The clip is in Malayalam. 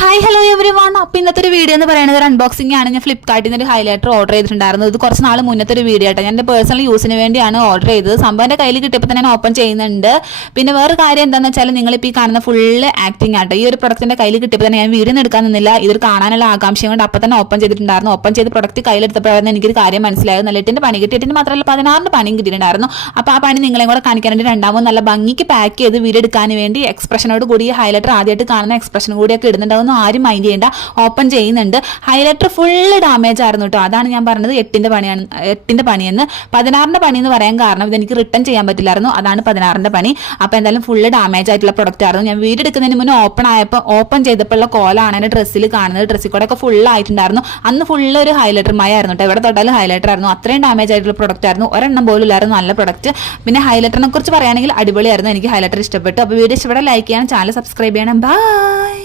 Hi hello everyone. അപ്പോൾ ഇന്നത്തെ ഒരു വീഡിയോ എന്ന് പറയുന്നത് ഒരു അൺബോക്സിംഗ് ആണ്. ഞാൻ ഫ്ലിപ്കാർട്ടിൽ നിന്ന് ഒരു ഹൈലൈറ്റർ ഓർഡർ ചെയ്തിട്ടുണ്ടായിരുന്നു. ഇത് കുറച്ച് നാൾ മുന്നത്തെ ഒരു വീഡിയോ ആയിട്ട് ഞാൻ എൻ്റെ പേഴ്സണൽ യൂസിന് വേണ്ടിയാണ് ഓർഡർ ചെയ്തത്. സംഭവം എൻ്റെ കയ്യിൽ കിട്ടിയപ്പോൾ തന്നെ ഞാൻ ഓപ്പൺ ചെയ്യുന്നുണ്ട്. പിന്നെ വേറെ കാര്യം എന്താണെന്ന് വെച്ചാൽ നിങ്ങളിപ്പോൾ ഈ കാണുന്ന ഫുള്ള് ആക്ടിങ് ആട്ടോ. ഈ ഒരു പ്രൊഡക്റ്റിൻ്റെ കയ്യിൽ കിട്ടിയപ്പോൾ തന്നെ ഞാൻ വീഡിയോ എടുക്കാൻ നിന്നില്ല. ഇതൊരു കാണാനുള്ള ആകാംക്ഷ കൊണ്ട് അപ്പോൾ തന്നെ ഓപ്പൺ ചെയ്തിട്ടുണ്ടായിരുന്നു. ഓപ്പൺ ചെയ്ത് പ്രൊഡക്റ്റ് കയ്യിലെടുത്തപ്പോഴായിരുന്നു എനിക്കൊരു കാര്യം മനസ്സിലായത്. നല്ല 8ന്റെ പണി കിട്ടി. 8ന് മാത്രമല്ല 16ന്റെ പണിയും കിട്ടിയിട്ടുണ്ടായിരുന്നു. അപ്പോൾ ആ പണി നിങ്ങളെയും കൂടെ കാണിക്കാൻ വേണ്ടി രണ്ടാമത് നല്ല ഭംഗിക്ക് പാക്ക് ചെയ്ത് വീഡിയോ എടുക്കാൻ വേണ്ടി എക്സ്പ്രഷനോട് കൂടി ഈ ഹൈലൈറ്റർ ആദ്യമായിട്ട് കാണുന്ന എക്സ്പ്രഷൻ കൂടിയൊക്കെ ഇടുന്നുണ്ടാവുന്നു. ആരും മൈൻഡ് ചെയ്യേണ്ട. ഓപ്പൺ ചെയ്യുന്നുണ്ട്. ഹൈലൈറ്റർ ഫുള്ള് ഡാമേജ് ആയിരുന്നു കേട്ടോ. അതാണ് ഞാൻ പറഞ്ഞത് 8ന്റെ പണിയെന്ന്. 16ന്റെ പണി എന്ന് പറയാൻ കാരണം ഇതെനിക്ക് റിട്ടേൺ ചെയ്യാൻ പറ്റില്ലായിരുന്നു. അതാണ് 16ന്റെ പണി. അപ്പോൾ എന്തായാലും ഫുള്ള് ഡാമേജ് ആയിട്ടുള്ള പ്രൊഡക്റ്റ് ആയിരുന്നു. ഞാൻ വീഡിയോ എടുക്കുന്നതിന് മുന്നേ ഓപ്പൺ ചെയ്തപ്പോഴുള്ള കോലാണ് എൻ്റെ ഡ്രസ്സിൽ കാണുന്നത്. ഡ്രസ്സിൽ കൂടെ ഒക്കെ ഫുള്ള് ആയിട്ടുണ്ടായിരുന്നു. അന്ന് ഫുള്ള് ഒരു ഹൈലൈറ്റർ മയായിരുന്നു കേട്ടോ. എവിടെ തൊട്ടാലും ഹൈലൈറ്റർ ആയിരുന്നു. അത്രയും ഡാമേജ് ആയിട്ടുള്ള പ്രൊഡക്റ്റ് ആയിരുന്നു. ഒരെണ്ണം പോലും ഇല്ലായിരുന്നു. നല്ല പ്രൊഡക്റ്റ്. പിന്നെ ഹൈലൈറ്ററിനെ കുറിച്ച് പറയുകയാണെങ്കിൽ അടിപൊളിയായിരുന്നു. എനിക്ക് ഹൈലൈറ്റർ ഇഷ്ടപ്പെട്ടു. അപ്പോൾ വീഡിയോ ഇഷ്ടപ്പെട്ടാൽ ലൈക്ക് ചെയ്യണം, ചാനൽ സബ്സ്ക്രൈബ് ചെയ്യണം. ബൈ.